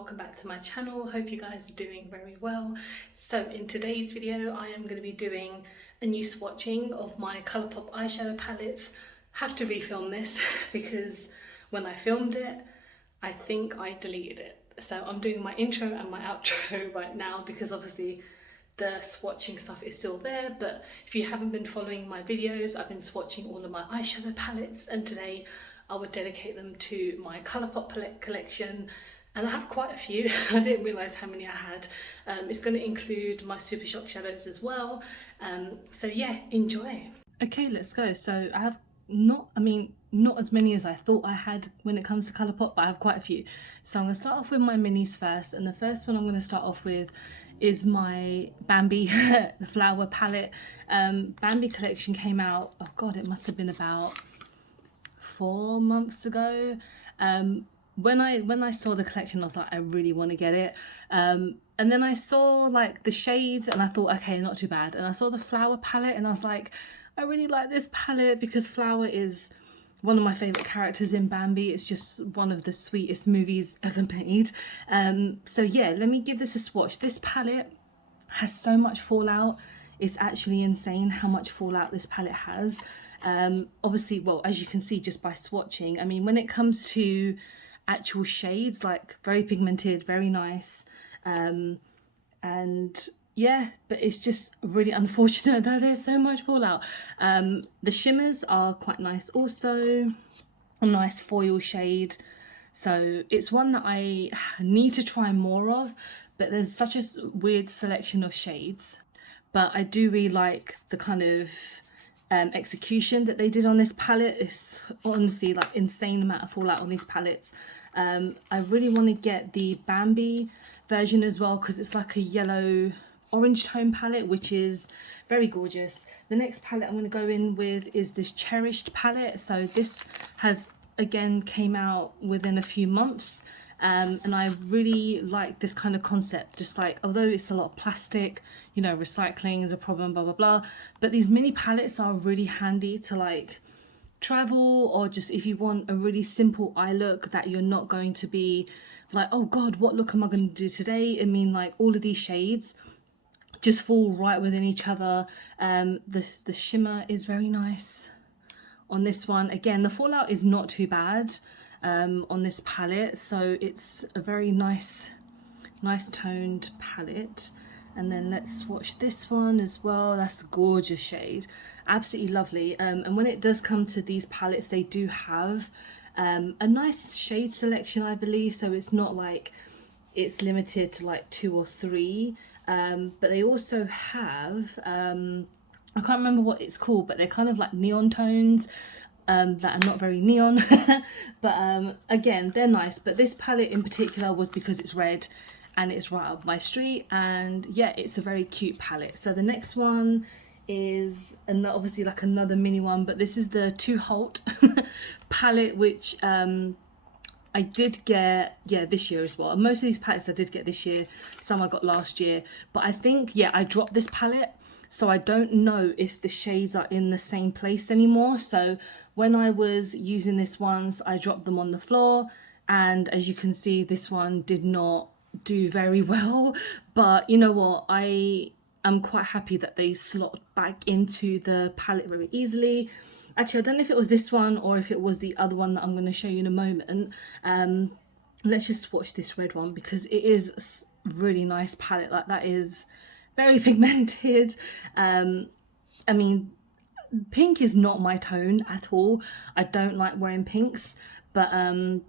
welcome back to my channel. Hope you guys are doing very well. So in today's video I am going to be doing a new swatching of my Colourpop eyeshadow palettes. Have to refilm this because when I filmed it I think I deleted it. So I'm doing my intro and my outro right now because obviously the swatching stuff is still there, but if you haven't been following my videos, I've been swatching all of my eyeshadow palettes, and today I would dedicate them to my Colourpop palette collection, and I have quite a few. I didn't realise how many I had. It's going to include my Super Shock shadows as well, so yeah, enjoy. Okay, let's go. So I have not as many as I thought I had when it comes to Colourpop, but I have quite a few. So I'm going to start off with my minis first, and the first one I'm going to start off with is my Bambi the flower palette. Bambi collection came out, oh god, it must have been about 4 months ago. When I saw the collection I was like, I really want to get it, and then I saw like the shades and I thought, okay, not too bad, and I saw the flower palette and I was like, I really like this palette because Flower is one of my favourite characters in Bambi. It's just one of the sweetest movies ever made. So yeah, let me give this a swatch. This palette has so much fallout. It's actually insane how much fallout this palette has. Obviously, well, as you can see just by swatching, I mean, when it comes to actual shades, like very pigmented, very nice, and yeah, but it's just really unfortunate that there's so much fallout. The shimmers are quite nice also, a nice foil shade, so it's one that I need to try more of, but there's such a weird selection of shades. But I do really like the kind of execution that they did on this palette. It's honestly like insane amount of fallout on these palettes. I really want to get the Bambi version as well because it's like a yellow orange tone palette, which is very gorgeous. The next palette I'm going to go in with is this Cherished palette. So this has again came out within a few months, and I really like this kind of concept. Just like, although it's a lot of plastic, you know, recycling is a problem, blah blah blah, but these mini palettes are really handy to like travel, or just if you want a really simple eye look that you're not going to be like, oh god, what look am I going to do today? I mean, like all of these shades just fall right within each other. The shimmer is very nice on this one. Again, the fallout is not too bad on this palette, so it's a very nice toned palette. And then let's swatch this one as well. That's a gorgeous shade, absolutely lovely. And when it does come to these palettes, they do have a nice shade selection, I believe, so it's not like it's limited to like 2 or 3. But they also have, I can't remember what it's called, but they're kind of like neon tones that are not very neon. But again, they're nice. But this palette in particular was because it's red and it's right up my street. And yeah, it's a very cute palette. So the next one is obviously like another mini one, but this is the halt palette, which I did get, yeah, this year as well. Most of these palettes I did get this year, some I got last year. But I think, yeah, I dropped this palette, so I don't know if the shades are in the same place anymore. So when I was using this once, I dropped them on the floor, and as you can see, this one did not do very well. But you know what, I'm quite happy that they slot back into the palette very easily. Actually, I don't know if it was this one or if it was the other one that I'm going to show you in a moment. Let's just swatch this red one because it is a really nice palette. Like, that is very pigmented. I mean, pink is not my tone at all. I don't like wearing pinks, but I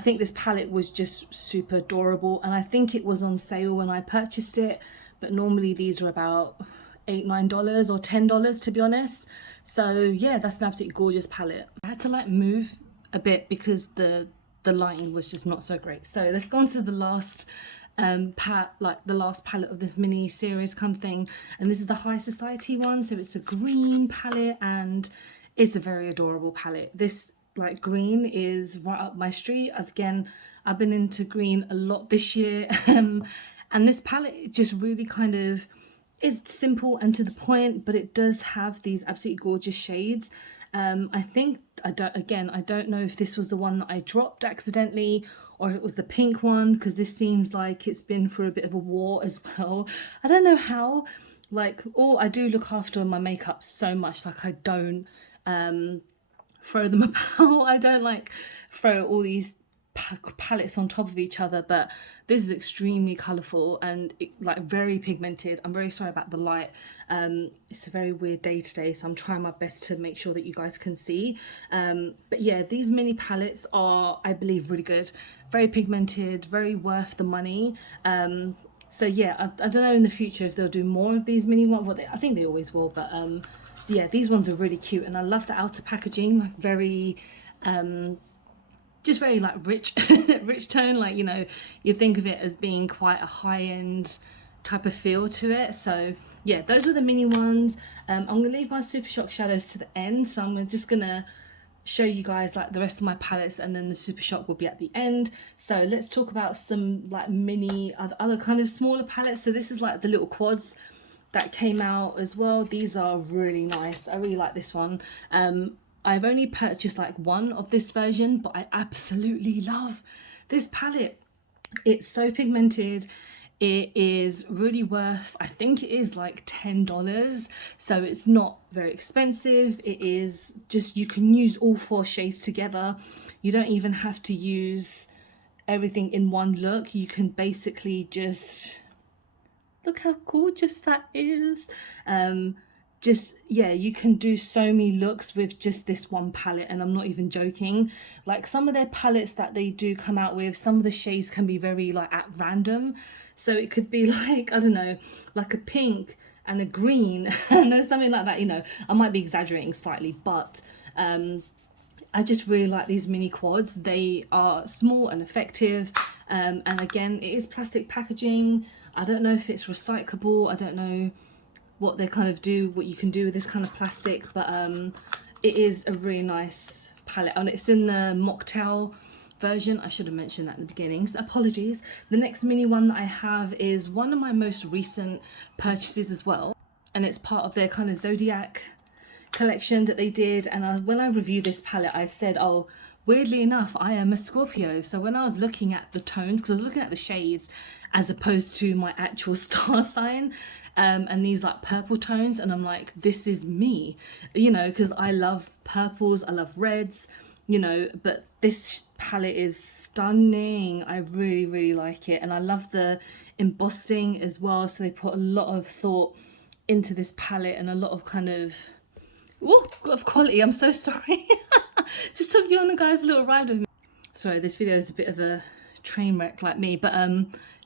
think this palette was just super adorable, and I think it was on sale when I purchased it, but normally these are about $8-9 or $10 to be honest. So yeah, that's an absolutely gorgeous palette. I had to like move a bit because the lighting was just not so great. So let's go on to the last palette of this mini series kind of thing, and this is the High Society one. So it's a green palette and it's a very adorable palette. This like green is right up my street. Again, I've been into green a lot this year, and this palette just really kind of is simple and to the point, but it does have these absolutely gorgeous shades. I think, I don't know if this was the one that I dropped accidentally or if it was the pink one, because this seems like it's been through a bit of a war as well. I don't know how, like, I do look after my makeup so much, like I don't throw them about. I don't like throw all these palettes on top of each other, but this is extremely colorful and like very pigmented. I'm very sorry about the light. It's a very weird day today, so I'm trying my best to make sure that you guys can see. But yeah, these mini palettes are, I believe, really good, very pigmented, very worth the money. So yeah, I don't know in the future if they'll do more of these mini ones. Well, I think they always will, but yeah, these ones are really cute, and I love the outer packaging, like very just very like rich rich tone, like, you know, you think of it as being quite a high-end type of feel to it. So yeah, those were the mini ones. I'm gonna leave my Super Shock shadows to the end, so I'm just gonna show you guys like the rest of my palettes, and then the Super Shock will be at the end. So let's talk about some like mini other kind of smaller palettes. So this is like the little quads that came out as well. These are really nice. I really like this one. I've only purchased like one of this version, but I absolutely love this palette. It's so pigmented. It is really worth, I think it is like $10, so it's not very expensive. It is just, you can use all 4 shades together. You don't even have to use everything in one look. You can basically just, look how gorgeous that is. Just, yeah, you can do so many looks with just this one palette, and I'm not even joking. Like some of their palettes that they do come out with, some of the shades can be very like at random. So it could be like, I don't know, like a pink and a green and something like that, you know. I might be exaggerating slightly, but I just really like these mini quads. They are small and effective, and again, it is plastic packaging. I don't know if it's recyclable. I don't know what they kind of do, what you can do with this kind of plastic, but it is a really nice palette, and it's in the mocktail version. I should have mentioned that in the beginning, so apologies. The next mini one that I have is one of my most recent purchases as well, and it's part of their kind of zodiac collection that they did. And when I reviewed this palette, I said, oh, weirdly enough, I am a Scorpio. So when I was looking at the tones, because I was looking at the shades as opposed to my actual star sign, and these like purple tones, and I'm like, this is me, you know, because I love purples, I love reds, you know, but this palette is stunning. I really, really like it, and I love the embossing as well. So they put a lot of thought into this palette and a lot of kind of quality. I'm so sorry. Just took you on a guy's little ride with me. Sorry, this video is a bit of a train wreck like me, but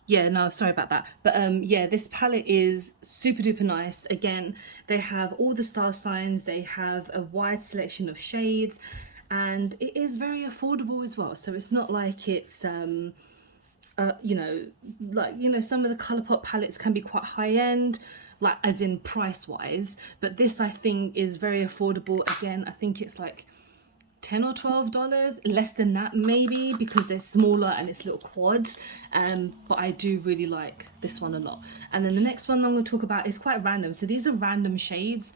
yeah, no, sorry about that. But yeah, this palette is super duper nice. Again, they have all the star signs, they have a wide selection of shades, and it is very affordable as well. So it's not like it's you know, like, you know, some of the Colourpop palettes can be quite high end, like as in price wise, but this I think is very affordable. Again, I think it's like $10 or $12, less than that maybe, because they're smaller and it's little quads. But I do really like this one a lot. And then the next one I'm going to talk about is quite random. So these are random shades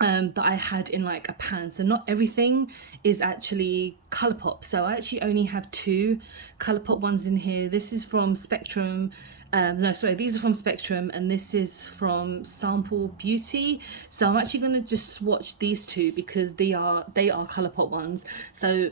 that I had in like a pan. So not everything is actually Colourpop. So I actually only have 2 Colourpop ones in here. This is from Spectrum. No, sorry, these are from Spectrum, and this is from Sample Beauty. So I'm actually going to just swatch these 2 because they are Colourpop ones. So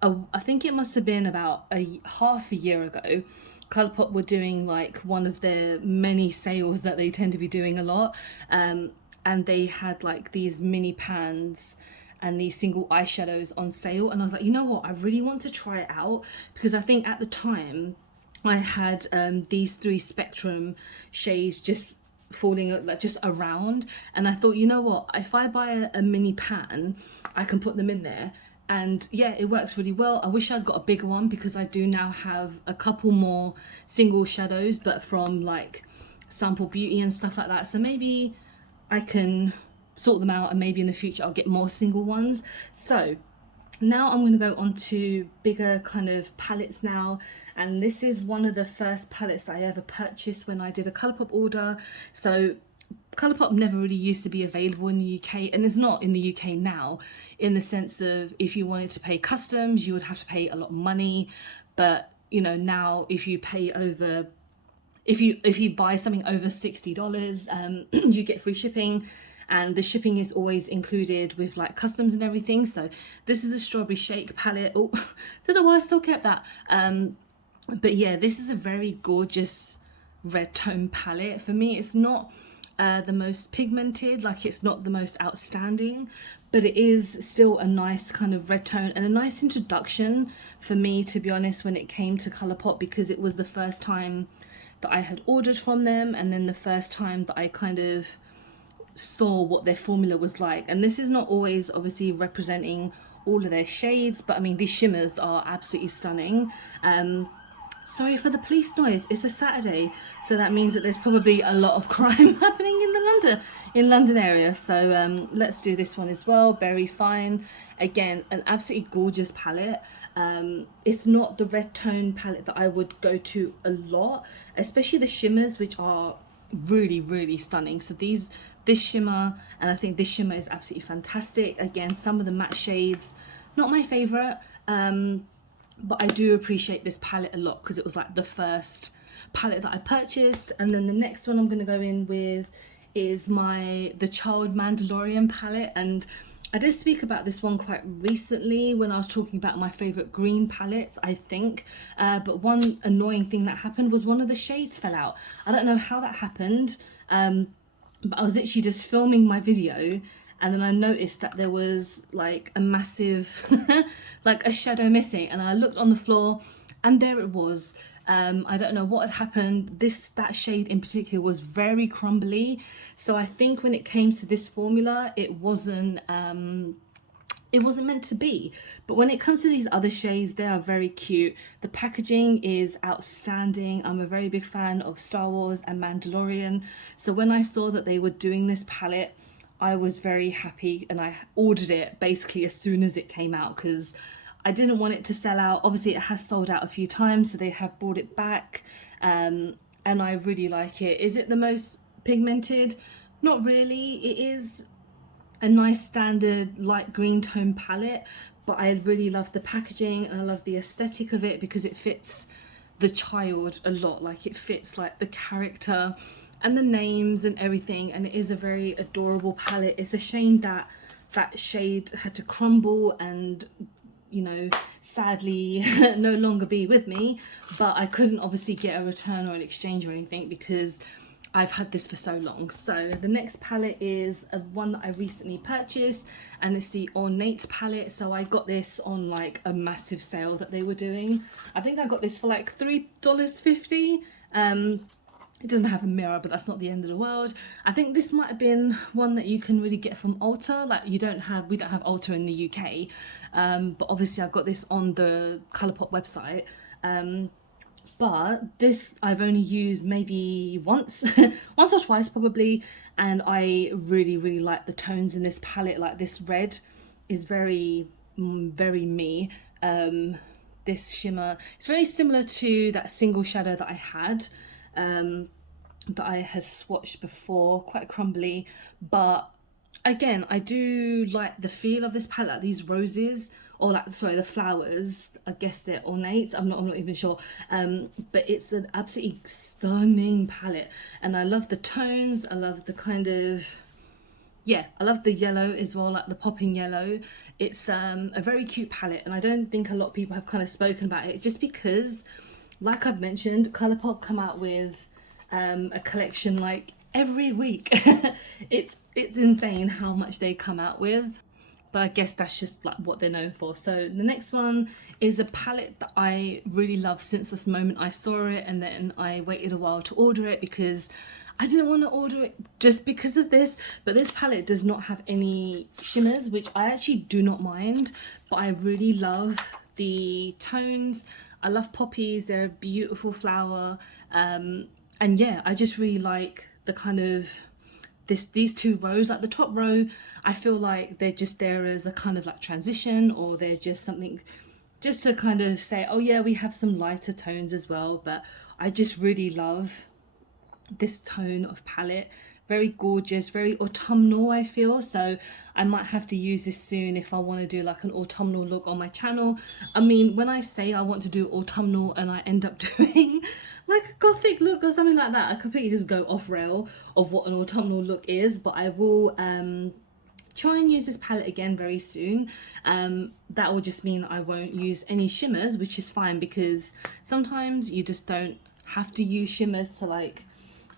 I think it must have been about half a year ago. Colourpop were doing like one of their many sales that they tend to be doing a lot, and they had like these mini pans and these single eyeshadows on sale, and I was like, you know what, I really want to try it out, because I think at the time I had these 3 Spectrum shades just falling like just around, and I thought, you know what, if I buy a mini pan, I can put them in there. And yeah, it works really well. I wish I'd got a bigger one, because I do now have a couple more single shadows, but from like Sample Beauty and stuff like that. So maybe I can sort them out, and maybe in the future I'll get more single ones. So now I'm going to go on to bigger kind of palettes now, and this is one of the first palettes that I ever purchased when I did a Colourpop order. So Colourpop never really used to be available in the UK, and it's not in the UK now, in the sense of if you wanted to pay customs, you would have to pay a lot of money. But you know, now if you pay over, if you buy something over $60, you get free shipping, and the shipping is always included with like customs and everything. So this is a strawberry shake palette. Oh, don't know why I still kept that. But yeah, this is a very gorgeous red tone palette. For me, it's not the most pigmented, like it's not the most outstanding, but it is still a nice kind of red tone and a nice introduction for me, to be honest, when it came to Colourpop, because it was the first time that I had ordered from them, and then the first time that I kind of saw what their formula was like. And this is not always obviously representing all of their shades, but I mean, these shimmers are absolutely stunning. Sorry for the police noise, it's a Saturday, so that means that there's probably a lot of crime happening in London area. So let's do this one as well. Berry Fine, again, an absolutely gorgeous palette. It's not the red tone palette that I would go to a lot, especially the shimmers, which are really stunning. So this shimmer, and I think this shimmer is absolutely fantastic. Again, some of the matte shades, not my favorite, but I do appreciate this palette a lot because it was like the first palette that I purchased. And then the next one I'm going to go in with is the Child Mandalorian palette, and I did speak about this one quite recently when I was talking about my favorite green palettes, I think. But one annoying thing that happened was one of the shades fell out. I don't know how that happened, but I was literally just filming my video, and then I noticed that there was like a massive like a shadow missing, and I looked on the floor and there it was. I don't know what had happened. That shade in particular was very crumbly, so I think when it came to this formula, it wasn't meant to be. But when it comes to these other shades, they are very cute. The packaging is outstanding. I'm a very big fan of Star Wars and Mandalorian, so when I saw that they were doing this palette, I was very happy, and I ordered it basically as soon as it came out because I didn't want it to sell out. Obviously it has sold out a few times, so they have brought it back, and I really like it. Is it the most pigmented? Not really. It is a nice standard light green tone palette, but I really love the packaging and I love the aesthetic of it because it fits the child a lot. Like it fits like the character and the names and everything, and it is a very adorable palette. It's a shame that that shade had to crumble and, you know, sadly no longer be with me, but I couldn't obviously get a return or an exchange or anything because I've had this for so long. So the next palette is one that I recently purchased, and it's the Ornate palette. So I got this on like a massive sale that they were doing. I think I got this for like $3.50. It doesn't have a mirror, but that's not the end of the world. I think this might have been one that you can really get from Ulta. Like we don't have Ulta in the UK, but obviously I got this on the Colourpop website. But this I've only used maybe once once or twice probably, and I really like the tones in this palette. Like this red is very me. This shimmer, it's very similar to that single shadow that I had, that I had swatched before, quite crumbly, but again I do like the feel of this palette. Like these roses, or like, sorry, the flowers, I guess they're ornate, I'm not even sure, but it's an absolutely stunning palette, and I love the tones. I love the kind of, yeah, I love the yellow as well, like the popping yellow. It's a very cute palette, and I don't think a lot of people have kind of spoken about it, just because, like I've mentioned, Colourpop come out with a collection like every week. it's insane how much they come out with, but I guess that's just like what they're known for. So the next one is a palette that I really love since this moment I saw it, and then I waited a while to order it because I didn't want to order it just because of this. But this palette does not have any shimmers, which I actually do not mind, but I really love the tones. I love poppies, they're a beautiful flower, and yeah, I just really like the kind of these two rows. Like the top row, I feel like they're just there as a kind of like transition, or they're just something just to kind of say, oh yeah, we have some lighter tones as well. But I just really love this tone of palette very gorgeous, very autumnal, I feel. So I might have to use this soon if I want to do like an autumnal look on my channel. I mean, when I say I want to do autumnal and I end up doing like a gothic look or something like that, I completely just go off rail of what an autumnal look is. But I will try and use this palette again very soon. That will just mean I won't use any shimmers, which is fine, because sometimes you just don't have to use shimmers to like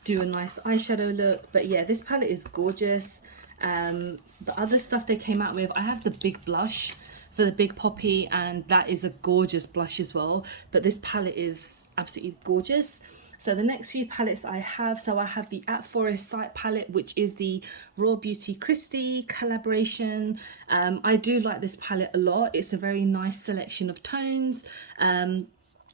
do a nice eyeshadow look. But yeah, this palette is gorgeous. The other stuff they came out with, I have the big blush for the Big Poppy, and that is a gorgeous blush as well, but this palette is absolutely gorgeous. So the next few palettes I have, so I have the At Forest Sight palette, which is the Raw Beauty Christie collaboration. I do like this palette a lot. It's a very nice selection of tones.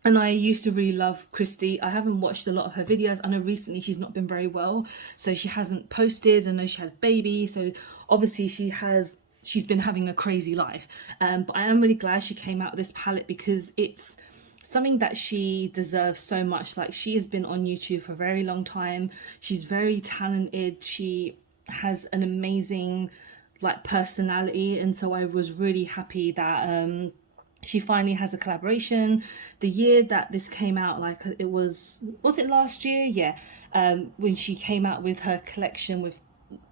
And I used to really love Christie. I haven't watched a lot of her videos. I know recently she's not been very well, so she hasn't posted. I know she had a baby, so obviously she's been having a crazy life. But I am really glad she came out with this palette, because it's something that she deserves so much. Like, she has been on YouTube for a very long time. She's very talented. She has an amazing like personality, and so I was really happy that she finally has a collaboration. The year that this came out, like it was it last year? Yeah, when she came out with her collection with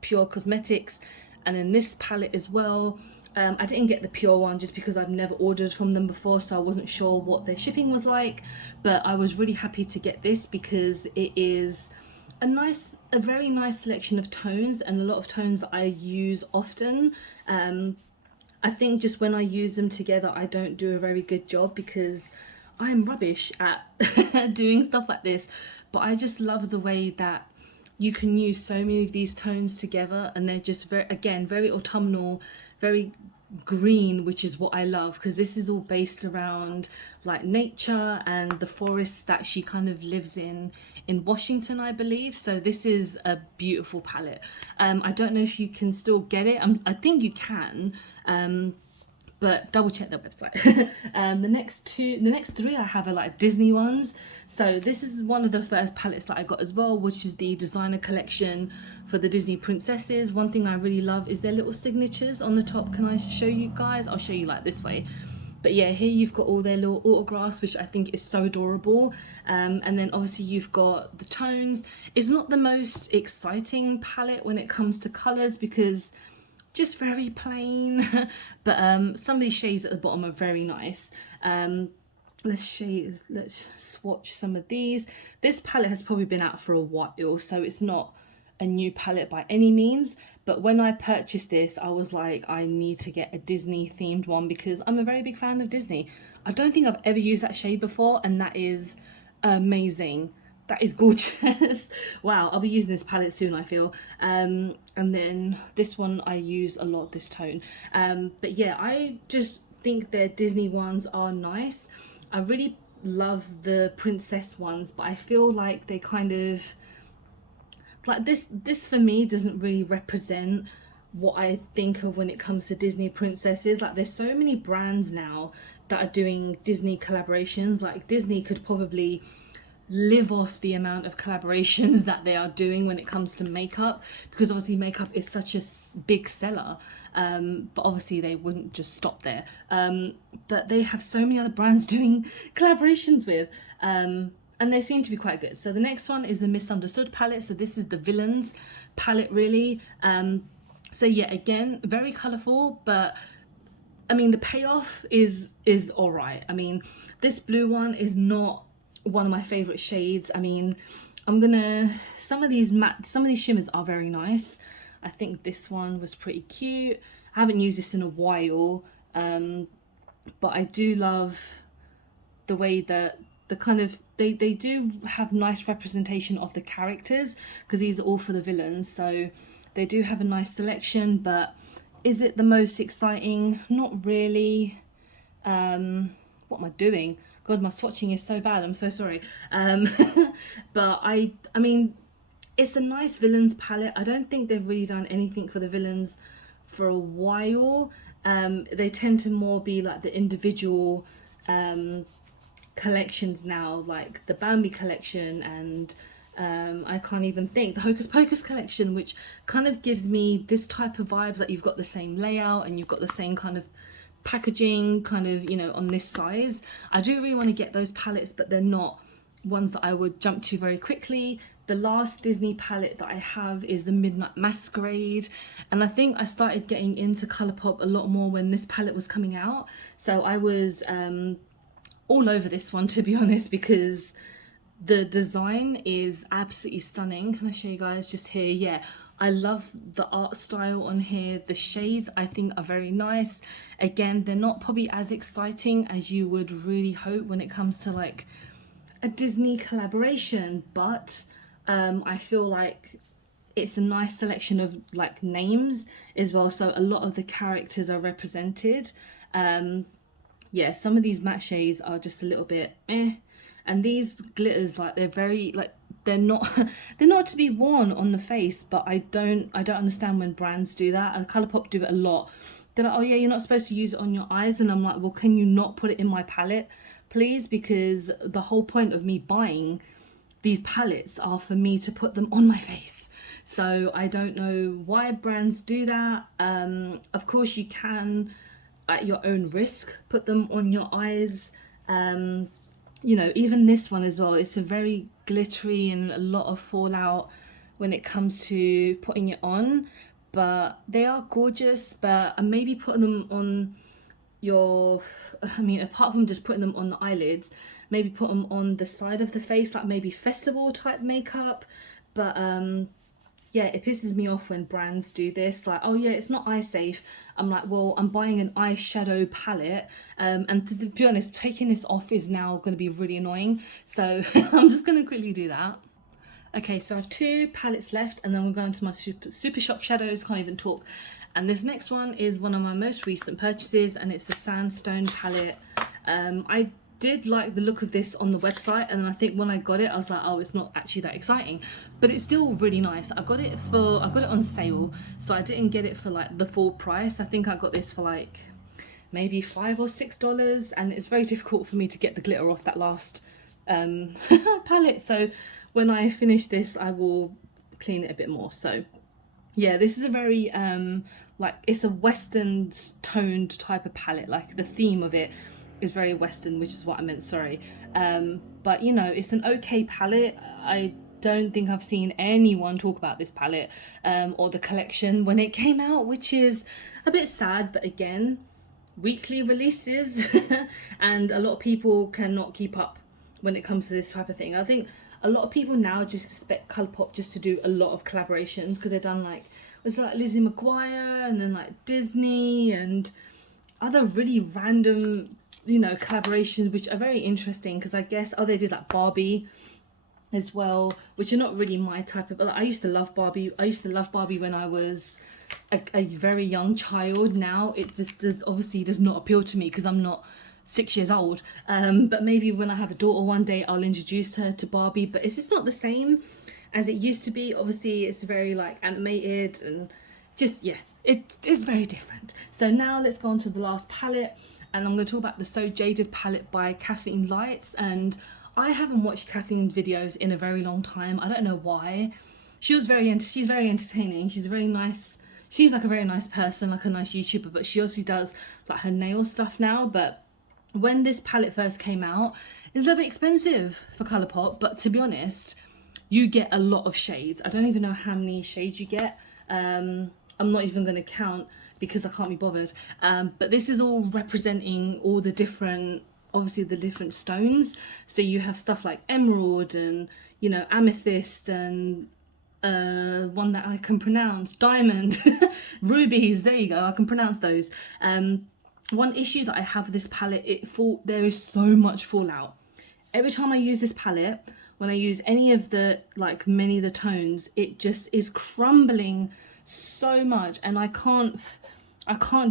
Pure Cosmetics, and then this palette as well. I didn't get the pure one just because I've never ordered from them before, so I wasn't sure what their shipping was like, but I was really happy to get this because it is a very nice selection of tones, and a lot of tones that I use often. I think just when I use them together, I don't do a very good job because I'm rubbish at doing stuff like this, but I just love the way that you can use so many of these tones together, and they're just very autumnal, very green, which is what I love, because this is all based around like nature and the forests that she kind of lives in Washington, I believe. So this is a beautiful palette. I don't know if you can still get it. I think you can, but double check their website. The next three I have are like Disney ones. So this is one of the first palettes that I got as well, which is the designer collection for the Disney princesses. One thing I really love is their little signatures on the top. Can I show you guys? I'll show you like this way. But yeah, here you've got all their little autographs, which I think is so adorable. And then obviously you've got the tones. It's not the most exciting palette when it comes to colours, because just very plain, but some of these shades at the bottom are very nice. Let's swatch some of these. This palette has probably been out for a while, so it's not a new palette by any means, but when I purchased this, I was like, I need to get a Disney themed one because I'm a very big fan of Disney. I don't think I've ever used that shade before, and that is amazing. That is gorgeous. Wow, I'll be using this palette soon, I feel. And then this one, I use a lot of this tone. But yeah, I just think their Disney ones are nice. I really love the princess ones, but I feel like they kind of, like this for me doesn't really represent what I think of when it comes to Disney princesses. Like, there's so many brands now that are doing Disney collaborations. Like, Disney could probably live off the amount of collaborations that they are doing when it comes to makeup, because obviously makeup is such a big seller, but obviously they wouldn't just stop there, but they have so many other brands doing collaborations with, and they seem to be quite good. So the next one is the Misunderstood palette. So this is the Villains palette, really. So yeah, again, very colourful, but I mean the payoff is all right. I mean, this blue one is not one of my favorite shades. I mean, some of these shimmers are very nice. I think this one was pretty cute. I haven't used this in a while, but I do love the way that they do have nice representation of the characters, because these are all for the villains, so they do have a nice selection. But is it the most exciting? Not really. What am I doing? God, my swatching is so bad, I'm so sorry. But I mean, it's a nice villains palette. I don't think they've really done anything for the villains for a while. They tend to more be like the individual collections now, like the Bambi collection and I can't even think. The Hocus Pocus collection, which kind of gives me this type of vibes, that you've got the same layout and you've got the same kind of packaging kind of, you know, on this size. I do really want to get those palettes, but they're not ones that I would jump to very quickly. The last Disney palette that I have is the Midnight Masquerade, and I think I started getting into Colourpop a lot more when this palette was coming out, so I was all over this one, to be honest, because the design is absolutely stunning. Can I show you guys just here? Yeah, I love the art style on here. The shades I think are very nice. Again, they're not probably as exciting as you would really hope when it comes to like a Disney collaboration, but I feel like it's a nice selection of like names as well, so a lot of the characters are represented. Yeah, some of these matte shades are just a little bit and these glitters, like, they're very like, they're not they're not to be worn on the face, but I don't understand when brands do that. And Colourpop do it a lot. They're like, oh yeah, you're not supposed to use it on your eyes, and I'm like, well, can you not put it in my palette, please? Because the whole point of me buying these palettes are for me to put them on my face. So I don't know why brands do that. Of course you can, at your own risk, put them on your eyes. You know, even this one as well, it's a very glittery and a lot of fallout when it comes to putting it on, but they are gorgeous. But maybe putting them on your, I mean, apart from just putting them on the eyelids, maybe put them on the side of the face, like maybe festival type makeup. But yeah, it pisses me off when brands do this, like, oh yeah, it's not eye safe. I'm like, well, I'm buying an eyeshadow palette, and to be honest, taking this off is now going to be really annoying, so I'm just going to quickly do that. Okay, so I have 2 palettes left, and then we're going to my super shock shadows. Can't even talk. And this next one is one of my most recent purchases, and it's the Sandstone palette. I did like the look of this on the website, and then I think when I got it, I was like, oh, it's not actually that exciting, but it's still really nice. I got it on sale, so I didn't get it for like the full price. I think I got this for like maybe $5 or $6, and it's very difficult for me to get the glitter off that last palette. So when I finish this, I will clean it a bit more. So yeah, this is a very like, it's a western toned type of palette. Like, the theme of it is very western, which is what I meant, sorry. But you know, it's an okay palette. I don't think I've seen anyone talk about this palette or the collection when it came out, which is a bit sad. But again, weekly releases and a lot of people cannot keep up when it comes to this type of thing. I think a lot of people now just expect Colourpop just to do a lot of collaborations, because they've done like, was it like Lizzie McGuire, and then like Disney and other really random, you know, collaborations, which are very interesting, because I guess, oh, they did like Barbie as well, which are not really my type of, like, I used to love Barbie. I used to love Barbie when I was a very young child. Now it just does not appeal to me, because I'm not 6 years old. But maybe when I have a daughter one day, I'll introduce her to Barbie, but it's just not the same as it used to be. Obviously it's very like animated, and just, yeah, it is very different. So now let's go on to the last palette, and I'm going to talk about the So Jaded palette by Kathleen Lights. And I haven't watched Kathleen's videos in a very long time. I don't know why. She's very entertaining. She's very nice. Seems like a very nice person, like a nice YouTuber, but she also does like her nail stuff now. But when this palette first came out, it's a little bit expensive for Colourpop, but to be honest, you get a lot of shades. I don't even know how many shades you get. I'm not even going to count because I can't be bothered. But this is all representing all the different, obviously the different stones. So you have stuff like emerald and, you know, amethyst, and one that I can pronounce, diamond, rubies, there you go, I can pronounce those. One issue that I have with this palette, there is so much fallout. Every time I use this palette, when I use any of the, like, many of the tones, it just is crumbling so much, and I can't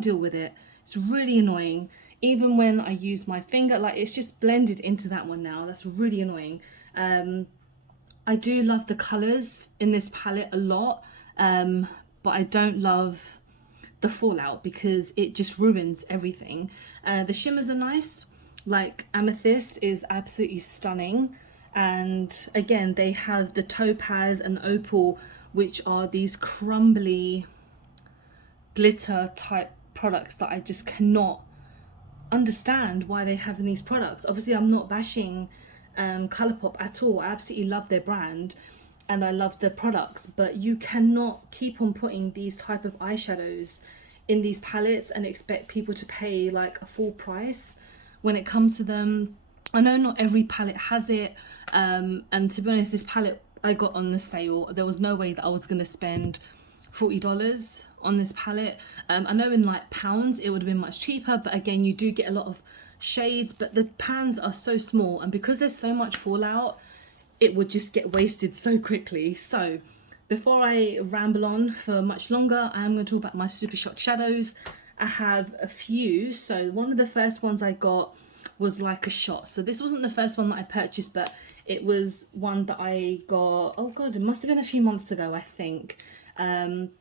deal with it. It's really annoying. Even when I use my finger, like, it's just blended into that one now. That's really annoying. I do love the colours in this palette a lot, but I don't love the fallout because it just ruins everything. The shimmers are nice, like amethyst is absolutely stunning. And again, they have the topaz and opal, which are these crumbly glitter type products that I just cannot understand why they have in these products. Obviously, I'm not bashing Colourpop at all. I absolutely love their brand and I love their products, but you cannot keep on putting these type of eyeshadows in these palettes and expect people to pay like a full price when it comes to them. I know not every palette has it, and to be honest, this palette I got on the sale. There was no way that I was going to spend $40 on this palette. I know in like pounds it would have been much cheaper, but again, you do get a lot of shades, but the pans are so small, and because there's so much fallout, it would just get wasted so quickly. So before I ramble on for much longer, I'm going to talk about my Super Shock shadows. I have a few. So one of the first ones I got was like a shot. So this wasn't the first one that I purchased, but it was one that I got, oh god, it must have been a few months ago, I think. And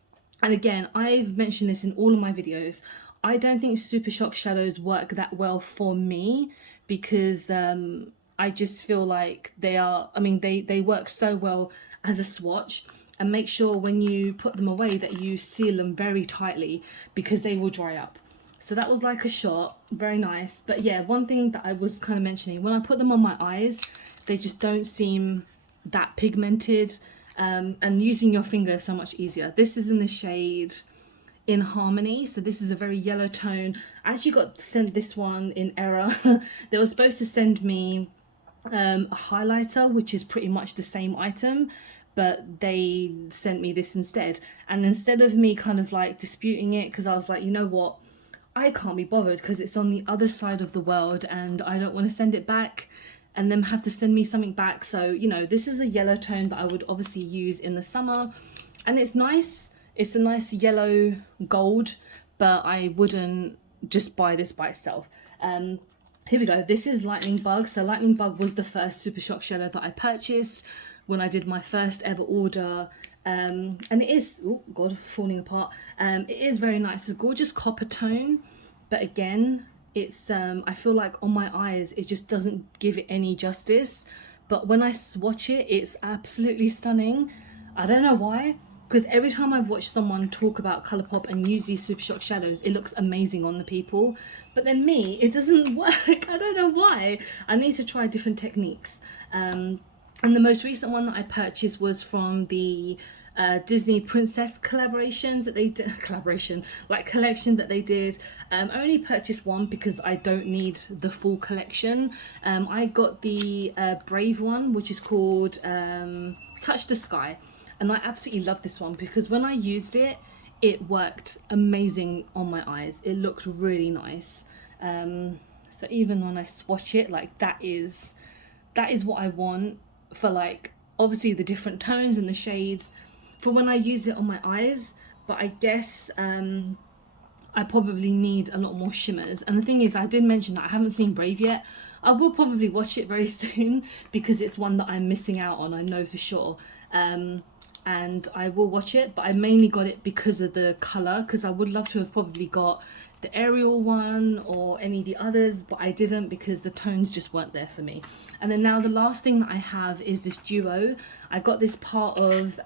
again, I've mentioned this in all of my videos. I don't think Super Shock shadows work that well for me because I just feel like they are, I mean, they work so well as a swatch. And make sure when you put them away that you seal them very tightly because they will dry up. So that was like a shot, very nice. But yeah, one thing that I was kind of mentioning, when I put them on my eyes, they just don't seem that pigmented, and using your finger is so much easier. This is in the shade In Harmony, so this is a very yellow tone. I actually got sent this one in error. They were supposed to send me a highlighter, which is pretty much the same item, but they sent me this instead. And instead of me kind of like disputing it, because I was like, you know what, I can't be bothered because it's on the other side of the world and I don't want to send it back and then have to send me something back. So, you know, this is a yellow tone that I would obviously use in the summer, and it's nice. It's a nice yellow gold, but I wouldn't just buy this by itself. Here we go. This is Lightning Bug. So Lightning Bug was the first Super Shock shadow that I purchased when I did my first ever order. And it is, oh god, falling apart. It is very nice. It's a gorgeous copper tone, but again, it's I feel like on my eyes it just doesn't give it any justice. But when I swatch it, it's absolutely stunning. I don't know why, because every time I've watched someone talk about Colourpop and use these Super Shock shadows, it looks amazing on the people. But then me, it doesn't work. I don't know why. I need to try different techniques. And the most recent one that I purchased was from the Disney Princess collaborations that they did, collection that they did. I only purchased one because I don't need the full collection. I got the Brave one, which is called Touch the Sky. And I absolutely love this one because when I used it, it worked amazing on my eyes. It looked really nice. So even when I swatch it, like that is what I want for, like, obviously the different tones and the shades for when I use it on my eyes. But I guess I probably need a lot more shimmers. And the thing is, I did mention that I haven't seen Brave yet. I will probably watch it very soon because it's one that I'm missing out on, I know for sure. And I will watch it, but I mainly got it because of the colour, because I would love to have probably got the Ariel one or any of the others, but I didn't because the tones just weren't there for me. And then now the last thing that I have is this duo. I got this part of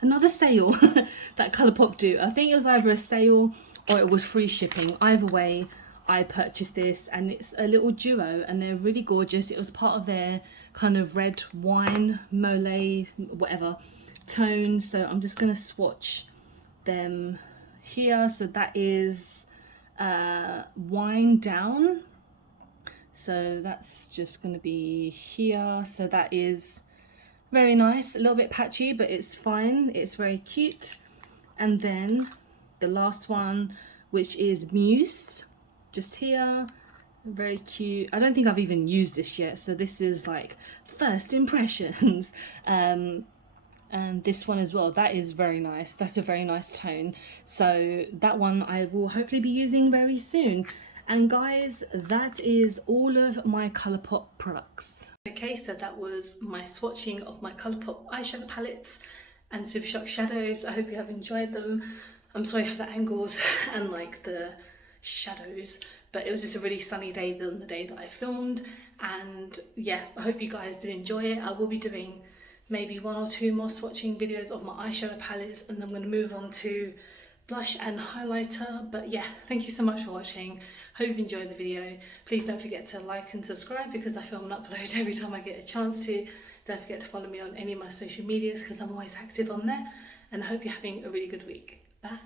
another sale that Colourpop do. I think it was either a sale or it was free shipping. Either way, I purchased this, and it's a little duo and they're really gorgeous. It was part of their kind of red wine, mole, whatever tone. So I'm just going to swatch them here. So that is Wine Down. So that's just going to be here. So that is very nice, a little bit patchy, but it's fine. It's very cute. And then the last one, which is Muse, just here, very cute. I don't think I've even used this yet, so this is like first impressions. And this one as well, that is very nice. That's a very nice tone. So that one I will hopefully be using very soon. And guys, that is all of my Colourpop products. Okay, so that was my swatching of my Colourpop eyeshadow palettes and Super Shock shadows. I hope you have enjoyed them. I'm sorry for the angles and like the shadows, but it was just a really sunny day than the day that I filmed. And yeah, I hope you guys did enjoy it. I will be doing maybe 1 or 2 more swatching videos of my eyeshadow palettes, and I'm going to move on to blush and highlighter. But yeah, thank you so much for watching. Hope you enjoyed the video. Please don't forget to like and subscribe, because I film and upload every time I get a chance to. Don't forget to follow me on any of my social medias, because I'm always active on there. And I hope you're having a really good week. Bye.